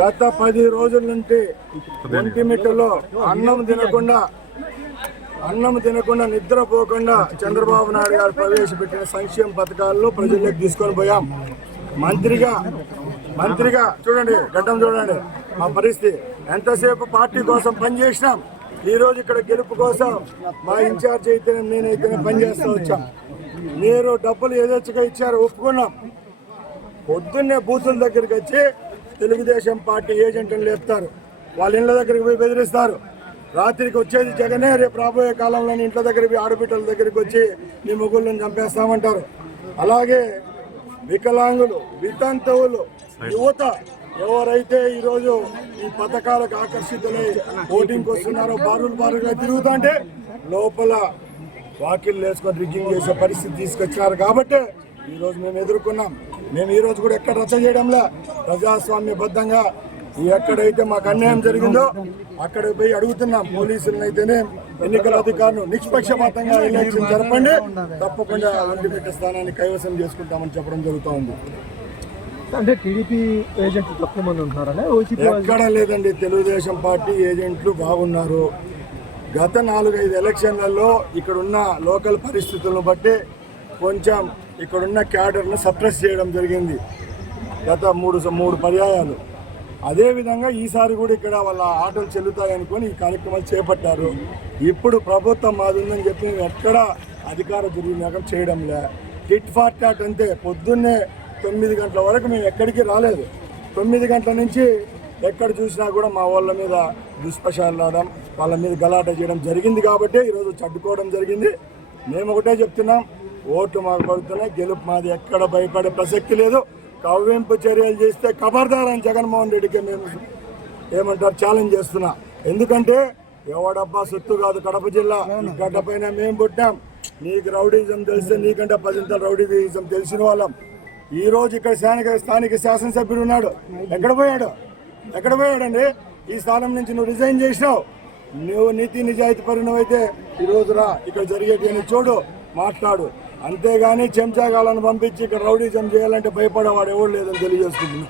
గత 10 రోజుల నుండి ఒంటిమిట్టలో అన్నం తినకుండా నిద్రపోకుండా చంద్రబాబు నాయుడు గారు ప్రవేశపెట్టిన సంక్షేమ పథకాలను ప్రజల్లోకి తీసుకొని పోయాం. మంత్రిగా చూడండి, గడ్డం చూడండి మా పరిస్థితి. ఎంతసేపు పార్టీ కోసం పనిచేసినాం. ఈరోజు ఇక్కడ గెలుపు కోసం మా ఇన్ఛార్జ్ అయితే నేనైతేనే పనిచేస్తూ వచ్చాం. మీరు డబ్బులు ఏదొచ్చగా ఇచ్చారో ఒప్పుకున్నాం. పొద్దున్నే బూతుల దగ్గరికి వచ్చి తెలుగుదేశం పార్టీ ఏజెంట్లను లేపుతారు, వాళ్ళ ఇళ్ళ దగ్గరికి పోయి బెదిరిస్తారు. రాత్రికి వచ్చేది జగనే, రేపు రాబోయే కాలంలో ఇంట్ల దగ్గరికి ఆడబిడ్డల దగ్గరికి వచ్చి నీ మొగుళ్ళని చంపేస్తామంటారు. అలాగే వికలాంగులు, వితంతువులు, యువత ఎవరైతే ఈరోజు ఈ పథకాలకు ఆకర్షితులై ఓటింగ్కి వస్తున్నారో బారులుగా తిరుగుతుంటే లోపల వాకిళ్ళు వేసుకొని రిగ్గింగ్ చేసే పరిస్థితి తీసుకొచ్చినారు. కాబట్టి ఈరోజు మేము ఎదుర్కొన్నాం. మేము ఈరోజు కూడా ఎక్కడ రచ్చ చేయడంలా ప్రజాస్వామ్యబద్ధంగా ఎక్కడైతే మాకు అన్యాయం జరిగిందో అక్కడ పోయి అడుగుతున్నాం. పోలీసులను అయితేనే, ఎన్నికల అధికారులు నిష్పక్షపాతంగా ఎలక్షన్ జరపండి, తప్పకుండా ఒంటిమిట్ట స్థానాన్ని కైవసం చేసుకుంటామని చెప్పడం జరుగుతూ ఉంది. అంటే టీడీపీ ఏజెంట్లు తక్కువ మంది ఉంటున్నారనే? ఎక్కడ లేదండి, తెలుగుదేశం పార్టీ ఏజెంట్లు బాగున్నారు. గత 4-5 ఎలక్షన్లలో ఇక్కడున్న లోకల్ పరిస్థితులను బట్టి కొంచెం ఇక్కడున్న క్యాడర్ను సప్రెస్ చేయడం జరిగింది గత 3 పర్యాయాలు. అదేవిధంగా ఈసారి కూడా ఇక్కడ వాళ్ళ ఆటలు చెల్లుతాయనుకొని ఈ కార్యక్రమాలు చేపట్టారు. ఇప్పుడు ప్రభుత్వం మాది ఉందని చెప్పి ఎక్కడ అధికార దుర్వినియోగం చేయడంలే. టిట్ ఫార్ టాట్ అంతే. పొద్దున్నే 9 గంటల వరకు మేము ఎక్కడికి రాలేదు. 9 గంటల నుంచి ఎక్కడ చూసినా కూడా మా వాళ్ళ మీద దుష్ప్రచారాడడం, వాళ్ళ మీద గలాట చేయడం జరిగింది. కాబట్టి ఈరోజు అడ్డుకోవడం జరిగింది. మేము ఒకటే చెప్తున్నాం, ఓట్లు మాకు పడుతున్నాయి, గెలుపు మాది. ఎక్కడ భయపడే ప్రసక్తి లేదు. కవ్వింపు చర్యలు చేస్తే ఖబర్దారని జగన్మోహన్ రెడ్డికి మేము ఛాలెంజ్ చేస్తున్నా. ఎందుకంటే ఎవడబ్బా సొత్తు కాదు కడప జిల్లా, గడ్డ పైన మేము పుట్టాం. నీకు రౌడీజం తెలిస్తే నీకంటే 10 రౌడీజం తెలిసిన వాళ్ళం. ఈ రోజు ఇక్కడ స్థానిక శాసనసభ్యుడు ఉన్నాడు, ఎక్కడ పోయాడండి? ఈ స్థానం నుంచి నువ్వు రిజైన్ చేసినావు. నువ్వు నీతి నిజాయితీ పరిణమైతే ఈరోజు రా, ఇక్కడ జరిగేటి చూడు, మాట్లాడు. అంతేగాని చెంచాగాలను పంపించి ఇక్కడ రౌడీజం చేయాలంటే భయపడేవాడు ఎవరు లేదని తెలియజేసుకుంటున్నాను.